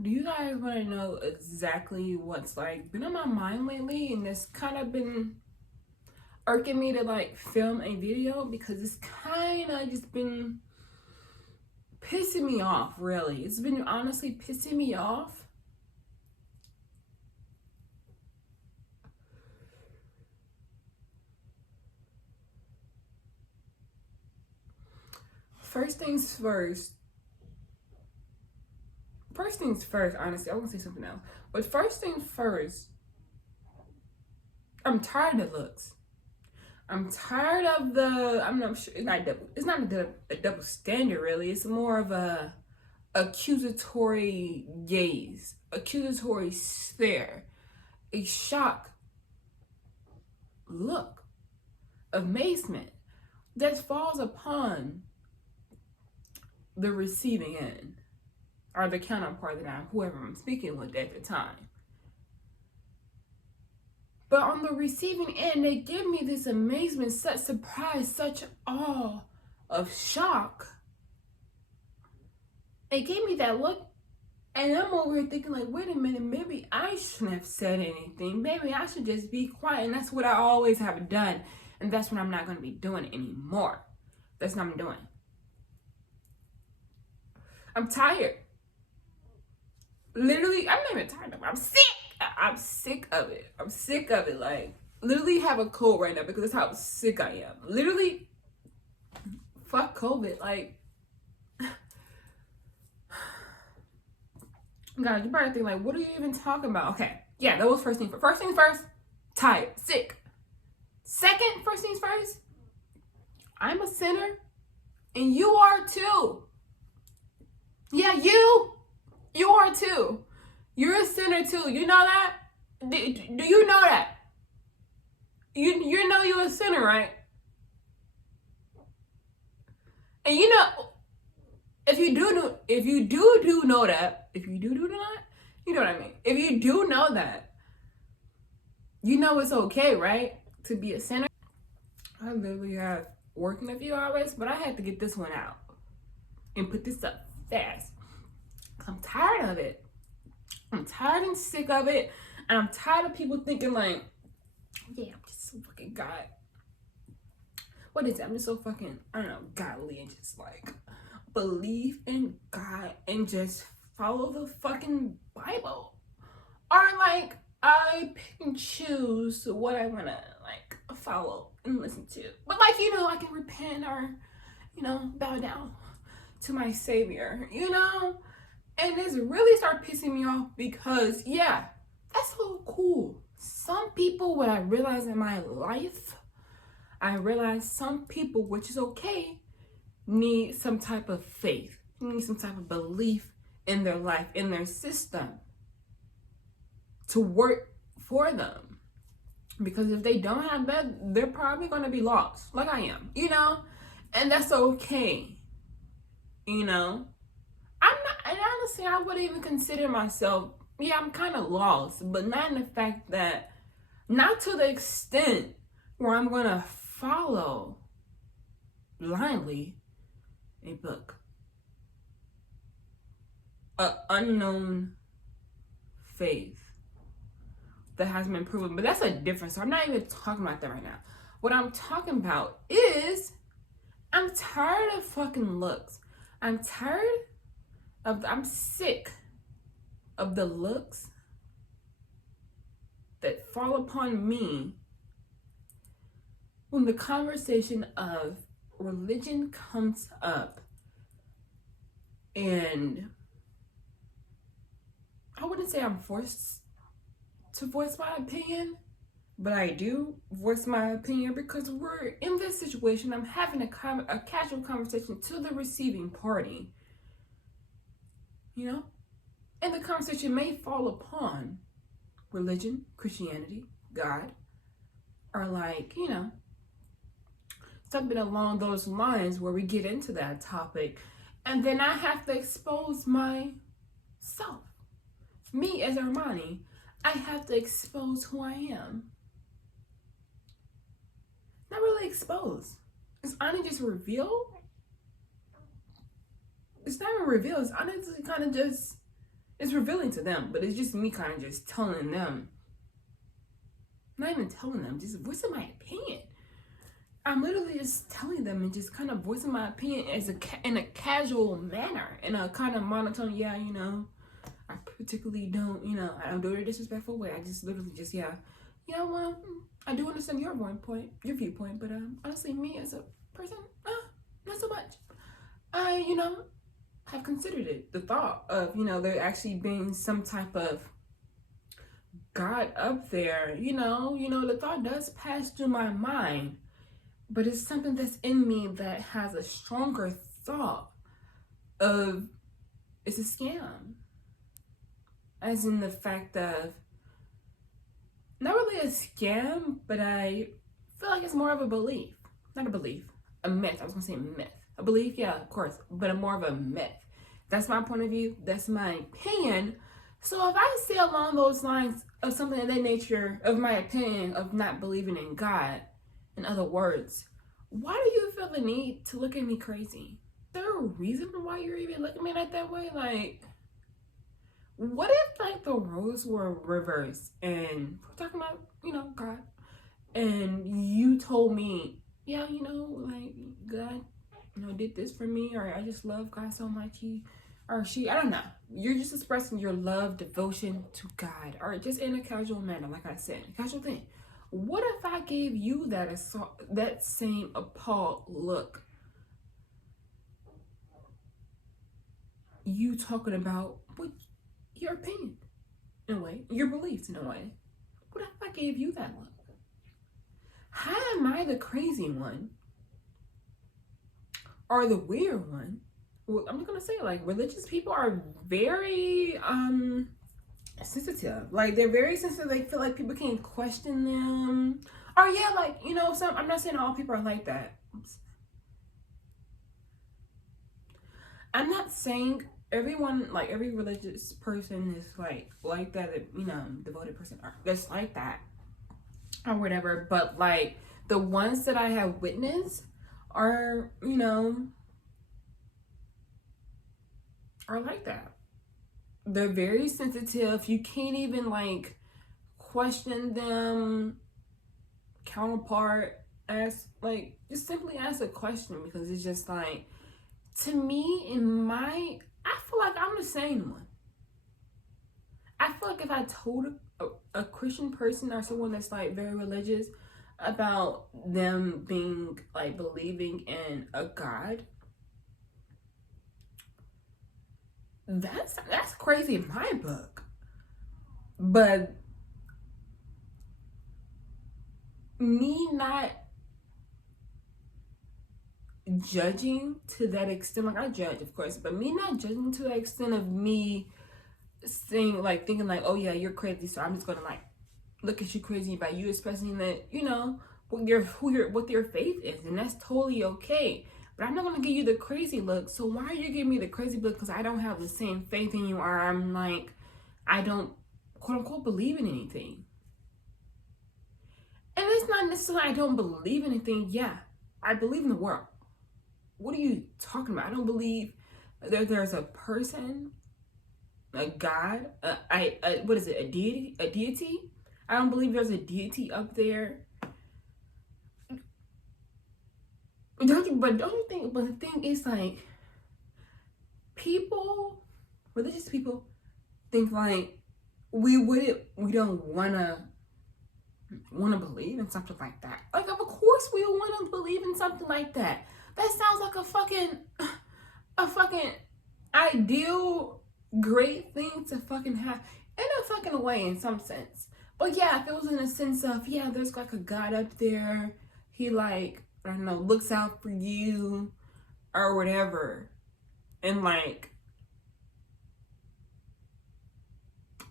Do you guys want to know exactly what's like been on my mind lately, and it's kind of been irking me to like film a video because it's kind of just been pissing me off, really. It's been honestly pissing me off. First things first. First things first, honestly, I want to say something else. But first things first, I'm tired of looks. I'm tired of the. I'm not sure. It's not a double standard, really. It's more of a accusatory gaze, accusatory stare, a shock look, amazement that falls upon the receiving end or the counterpart that whoever I'm speaking with at the time. But on the receiving end, they give me this amazement, such surprise, such awe of shock. It gave me that look, and I'm over here thinking like, wait a minute, maybe I shouldn't have said anything. Maybe I should just be quiet. And that's what I always have done. And that's what I'm not going to be doing anymore. That's what I'm doing. I'm tired. Literally, I'm not even tired of it. I'm sick. I'm sick of it. I'm sick of it. Like, literally have a cold right now because that's how sick I am. Literally, fuck COVID. Like, God, you better think, like, what are you even talking about? Okay, yeah, that was first thing first. First things first, tired, sick. Second, first things first, I'm a sinner, and you are too. Yeah, you are too. You're a sinner too. You know that? Do you know that? You know you're a sinner, right? And you know, if you do know that, you know what I mean? If you do know that, you know it's okay, right? To be a sinner. I literally have working a few hours, but I had to get this one out and put this up fast. I'm tired of it. I'm tired and sick of it. And I'm tired of people thinking like, yeah, I'm just so fucking God. What is it? I'm just so fucking, I don't know, godly and just like believe in God and just follow the fucking Bible. Or like I pick and choose what I wanna like follow and listen to. But like, you know, I can repent or, you know, bow down to my Savior, you know? And this really started pissing me off because, yeah, that's so cool. Some people, what I realized in my life, I realized some people, which is okay, need some type of faith, need some type of belief in their life, in their system to work for them. Because if they don't have that, they're probably going to be lost, like I am, you know? And that's okay, you know? I'm not, and honestly, I wouldn't even consider myself, yeah, I'm kind of lost, but not in the fact that, not to the extent where I'm going to follow blindly a book, an unknown faith that hasn't been proven. But that's a difference. So I'm not even talking about that right now. What I'm talking about is I'm tired of fucking looks. I'm sick of the looks that fall upon me when the conversation of religion comes up. And I wouldn't say I'm forced to voice my opinion, but I do voice my opinion because we're in this situation. I'm having a casual conversation to the receiving party, you know? And the conversation may fall upon religion, Christianity, God, or like, you know, something along those lines where we get into that topic. And then I have to expose myself. Me as Armani, I have to expose who I am. Not really expose. It's honestly just reveal. It's not even reveal. It's honestly kind of just It's revealing to them, but it's just me kind of just telling them. Not even telling them, just voicing my opinion. I'm literally just telling them and just kind of voicing my opinion as in a casual manner, in a kind of monotone. Yeah, you know, I particularly don't, you know, I don't do it in a disrespectful way. I just literally just, yeah, you know, I do understand your viewpoint, but honestly, me as a person, not so much. I, you know, have considered it. The thought of, you know, there actually being some type of God up there, you know, the thought does pass through my mind, but it's something that's in me that has a stronger thought of it's a scam. As in the fact of, not really a scam, but I feel like it's more of a belief. Not a belief, a myth. I was gonna say myth. A belief, yeah, of course, but more of a myth. That's my point of view. That's my opinion. So if I say along those lines of something of that nature, of my opinion of not believing in God, in other words, why do you feel the need to look at me crazy? Is there a reason why you're even looking at me that way? Like, what if like the roles were reversed and we're talking about, you know, God, and you told me, yeah, you know, like God, you know, did this for me, or I just love God so much, he or she, I don't know. You're just expressing your love, devotion to God, or just in a casual manner, like I said, a casual thing. What if I gave you that same appalled look? You talking about what your opinion, in a way, your beliefs in a way. What if I gave you that look? How am I the crazy one or the weird one? Well, I'm gonna say, like, religious people are very sensitive. Like, they're very sensitive. They feel like people can't question them. Or yeah, like, you know, I'm not saying all people are like that. Oops. I'm not saying everyone, like every religious person is like that, you know, devoted person that's like that or whatever, but like the ones that I have witnessed are, you know, are like that. They're very sensitive. You can't even like question them. Counterpart, ask, like, just simply ask a question, because it's just like, to me, I feel like I'm the sane one. I feel like if I told a Christian person or someone that's like very religious about them being like believing in a God, that's crazy in my book. But me not judging to that extent, like I judge, of course, but me not judging to the extent of me saying, like, thinking like, oh yeah, you're crazy, so I'm just gonna like look at you crazy by you expressing that, you know, what your faith is, and that's totally okay. But I'm not gonna give you the crazy look. So why are you giving me the crazy look? Because I don't have the same faith in you, or I'm like, I don't quote unquote believe in anything. And it's not necessarily I don't believe in anything. Yeah, I believe in the world. What are you talking about? I don't believe there's a person, a God, what is it, a deity? I don't believe there's a deity up there. Don't you think, but the thing is, like, religious people think like we don't wanna believe in something like that. Like, of course we don't wanna believe in something like that. That sounds like a fucking ideal, great thing to fucking have in a fucking way, in some sense. But yeah, if it was in a sense of, yeah, there's like a God up there, he like, I don't know, looks out for you or whatever, and like,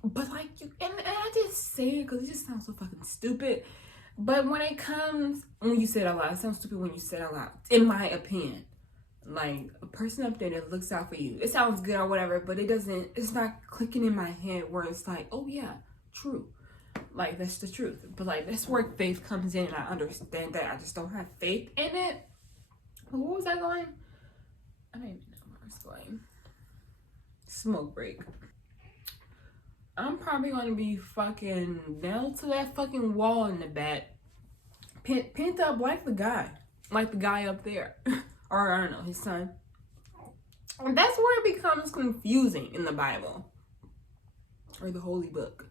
but like, and I just say it because it just sounds so fucking stupid. But when you say it out loud, it sounds stupid when you say it out loud, in my opinion. Like, a person up there that looks out for you, it sounds good or whatever, but it's not clicking in my head where it's like, oh yeah, true. Like, that's the truth. But like, that's where faith comes in, and I understand that. I just don't have faith in it. But what was I I don't even know where I was going. Smoke break. I'm probably gonna be fucking nailed to that fucking wall in the back, pent up like the guy up there, or I don't know, his son. And that's where it becomes confusing in the Bible or the Holy Book.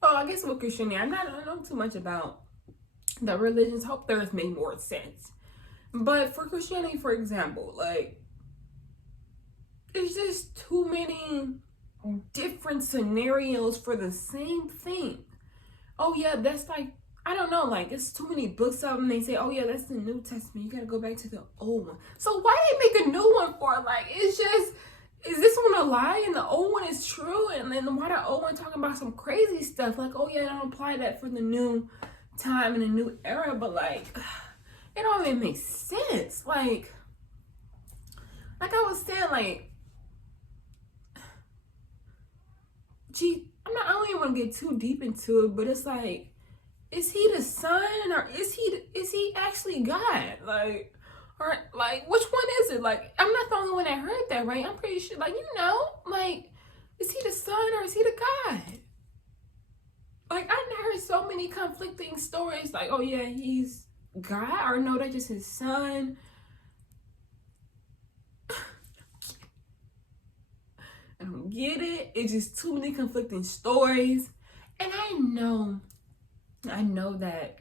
Oh, I guess with Christianity, I don't know too much about the religions. Hope theirs make more sense. But for Christianity, for example, like, it's just too many different scenarios for the same thing. Oh yeah, that's like, I don't know, like, it's too many books of them. They say, oh yeah, that's the New Testament, you gotta go back to the old one. So why they make a new one for? Like, it's just, is this one a lie and the old one is true? And then why the old one talking about some crazy stuff? Like, oh yeah, I don't apply that for the new time and the new era. But like, it don't even make sense. Like I was saying, like, gee, I don't even want to get too deep into it, but it's like, is he the son, or is he actually God? Like, or like, which one is it? Like, I'm not the only one that heard that, right? I'm pretty sure, like, like, is he the son or is he the God? Like, I've heard so many conflicting stories, like, oh yeah, he's God, or no, that's just his son. I don't get it. It's just too many conflicting stories. And I know that,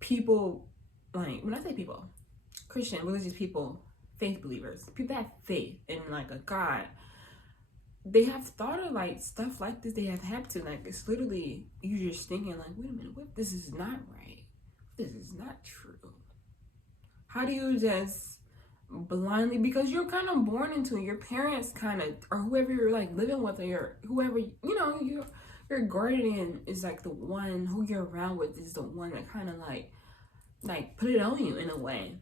people, like, when I say people, Christian, religious people, faith believers, people that have faith in, like, a God, they have thought of, like, stuff like this. They have had to, like, it's literally, you're just thinking, like, wait a minute, what if this is not right? This is not true. How do you just blindly, because you're kind of born into it, your parents kind of, or whoever you're, like, living with, or whoever, your guardian is, like, the one who you're around with is the one that kind of, like put it on you in a way.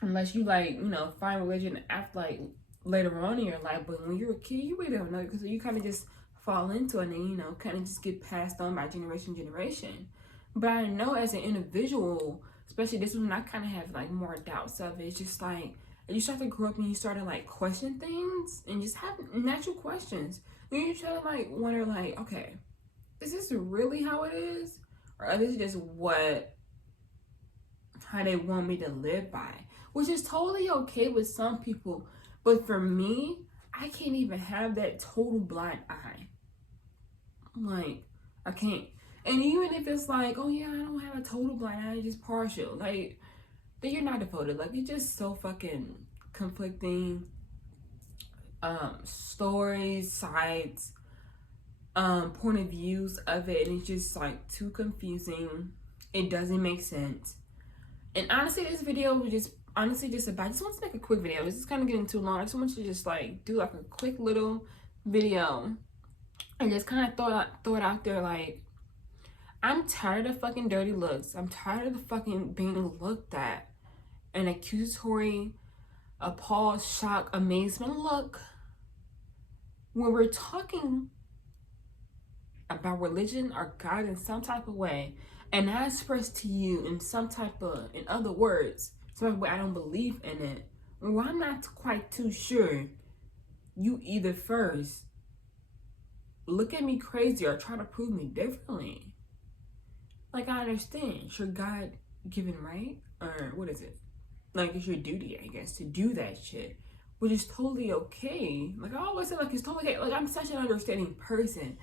Unless you, like, find religion after, like, later on in your life. But when you're a kid, you really don't know, because you kind of just fall into it and, kind of just get passed on by generation to generation. But I know as an individual, especially this one, I kind of have, like, more doubts of it. It's just like, you start to grow up and you start to, like, question things and just have natural questions. And you try to, like, wonder, like, okay, is this really how it is? Or is this just how they want me to live by? Which is totally okay with some people. But for me, I can't even have that total blind eye. Like, I can't. And even if it's like, oh yeah, I don't have a total blind eye, just partial. Like, then you're not devoted. Like, it's just so fucking conflicting. Stories, sides, point of views of it, and it's just, like, too confusing. It doesn't make sense. And honestly, this video was just about, I just want to make a quick video. This is kind of getting too long. I just want you to just, like, do, like, a quick little video and just kind of throw it out there. Like, I'm tired of fucking dirty looks. I'm tired of the fucking being looked at an accusatory, appalled, shock, amazement look when we're talking about religion or God in some type of way, and I express to you in other words, some type of way I don't believe in it, well, I'm not quite too sure, you either first look at me crazy or try to prove me differently. Like, I understand, it's your God-given right, or what is it? Like, it's your duty, I guess, to do that shit, which is totally okay. Like, I always say, like, it's totally okay. Like, I'm such an understanding person.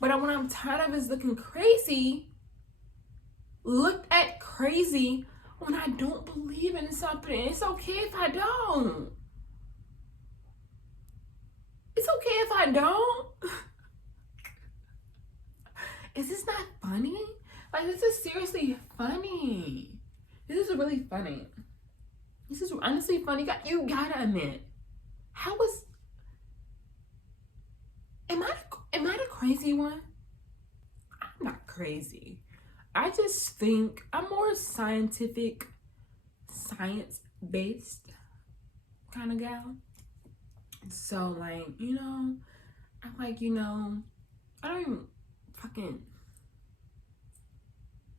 But what I'm tired of is looking crazy, looked at crazy when I don't believe in something. It's okay if I don't. It's okay if I don't. Is this not funny? Like, this is seriously funny. This is really funny. This is honestly funny. You gotta admit, am I the crazy one? I'm not crazy. I just think I'm more science-based kind of gal. So, like, I'm like, I don't even fucking,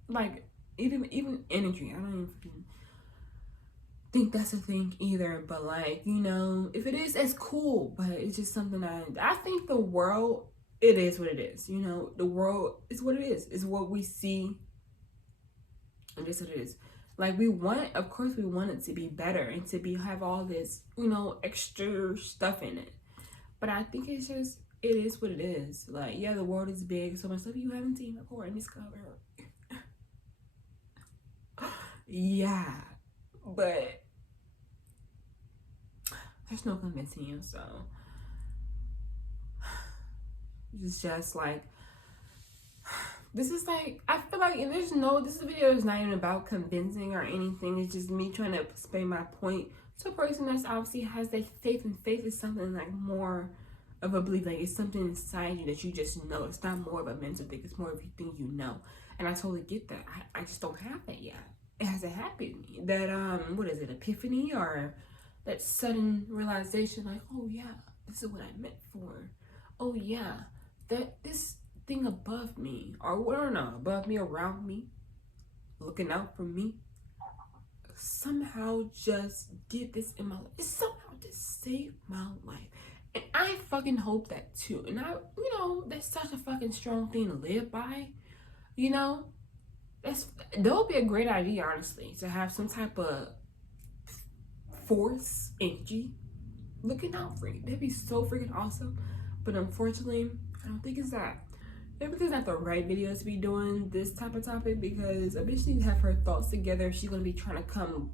like, even energy, I don't even fucking think that's a thing either. But, like, if it is, it's cool. But it's just something I think the world it is what it is. You know, the world is what it is. It's what we see, and just what it is. Like, we want, of course, we want it to be better and to be have all this, you know, extra stuff in it. But I think it's just, it is what it is. Like, yeah, the world is big. So much stuff you haven't seen before and discovered. Yeah, but there's no convincing you. So it's just like, this is like, I feel like this video is not even about convincing or anything. It's just me trying to explain my point to a person that's obviously has that faith, and faith is something like more of a belief. Like, it's something inside you that you just know. It's not more of a mental thing. It's more of a thing you know. And I totally get that. I just don't have that yet. It hasn't happened. That what is it, epiphany, or that sudden realization, like, oh yeah, this is what I meant for. Oh yeah, that this thing above me, or I don't know, above me, around me, looking out for me, somehow just did this in my life. It somehow just saved my life. And I fucking hope that too. And I, you know, that's such a fucking strong thing to live by. You know, that would be a great idea, honestly, to have some type of force energy looking out for you. That'd be so freaking awesome. But unfortunately, I don't think it's that. Maybe it's not the right video to be doing this type of topic, because a bitch needs to have her thoughts together if she's gonna be trying to come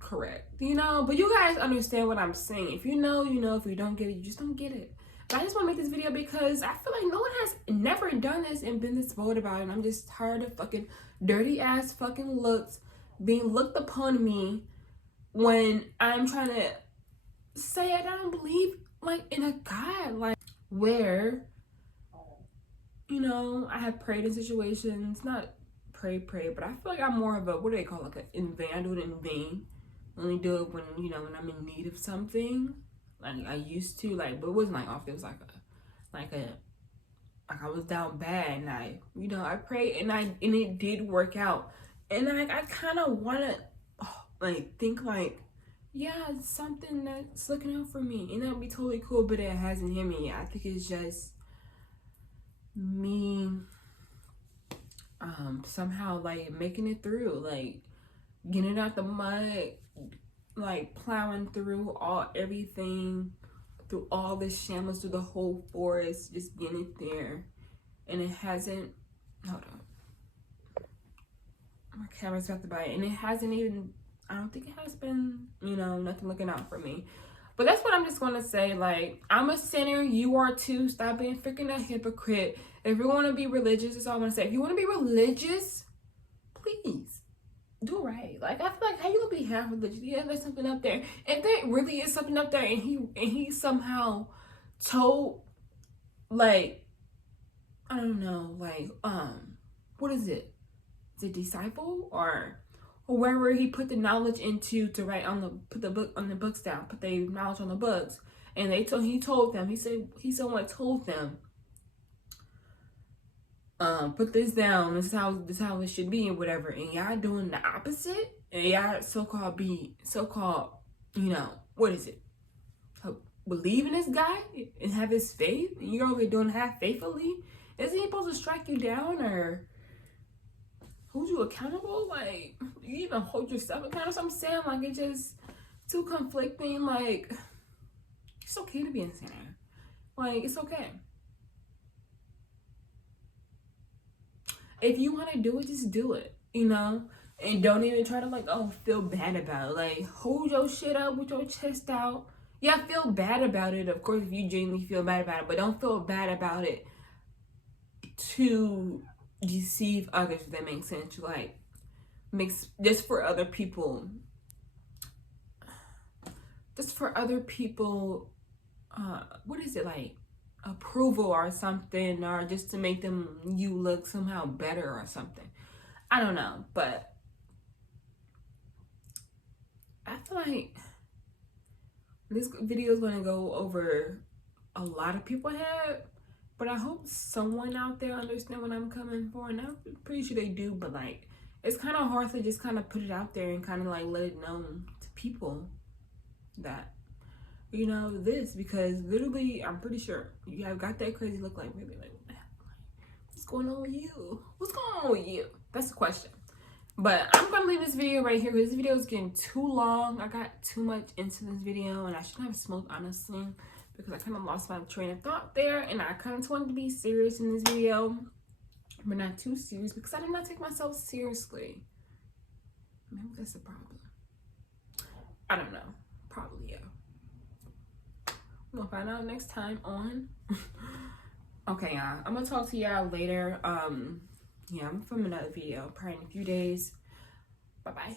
correct, you know. But you guys understand what I'm saying. If you know, you know. If you don't get it, you just don't get it. But I just want to make this video because I feel like no one has never done this and been this bold about it. And I'm just tired of fucking dirty ass fucking looks being looked upon me when I'm trying to say I don't believe like in a God, like where, you know, I have prayed in situations, not pray, but I feel like I'm more of a, what do they call it, like an invandled in vain. Only do it when, you know, when I'm in need of something. Like I used to, like, but it wasn't like often. It was like I was down bad, and I, you know, I prayed, and it did work out. And I kind of want to, like, think like, yeah, it's something that's looking out for me, and that would be totally cool. But it hasn't hit me yet. I think it's just me somehow like making it through, like getting out the mud, like plowing through everything, through all the shambles, through the whole forest, just getting it there. And it hasn't, hold on, my camera's about to bite, and it hasn't even, I don't think it has been, you know, nothing looking out for me. But that's what I'm just gonna say. Like, I'm a sinner, you are too. Stop being freaking a hypocrite. If you want to be religious, that's all I'm gonna say. If you want to be religious, please do it right. Like, I feel like, how you gonna be half religious? Yeah, there's something up there. If there really is something up there, and he somehow told, like, I don't know, like, what is it? Is it disciple or wherever he put the knowledge into to write on the, put the book on the books down, put the knowledge on the books, and he told them, he someone told them, put this down, this is how it should be, and whatever, and y'all doing the opposite, and y'all so-called, you know, what is it, believe in this guy and have his faith, and you're over doing half faithfully. Isn't he supposed to strike you down or hold you accountable? Like, you even hold yourself accountable? So I'm saying, like, it's just too conflicting. Like, it's okay to be in sinner. Like, it's okay. If you want to do it, just do it, you know? And don't even try to, like, oh, feel bad about it. Like, hold your shit up with your chest out. Yeah, feel bad about it, of course, if you genuinely feel bad about it. But don't feel bad about it to deceive others, if that makes sense. Like, makes just for other people, what is it, like approval or something, or just to make you look somehow better or something. I don't know, but I feel like this video is going to go over a lot of people's head, but I hope someone out there understand what I'm coming for, and I'm pretty sure they do. But like, it's kind of hard to just kind of put it out there and kind of like let it known to people that you know, this, because literally I'm pretty sure you have got that crazy look like maybe like, what's going on with you? What's going on with you? That's the question. But I'm gonna leave this video right here because this video is getting too long. I got too much into this video and I shouldn't have smoked, honestly, because I kind of lost my train of thought there, and I kind of wanted to be serious in this video, but not too serious because I did not take myself seriously. Maybe that's the problem. I don't know. Probably, yeah. We'll find out next time on. Okay, y'all. I'm gonna talk to y'all later. Yeah, I'm filming another video probably in a few days. Bye bye.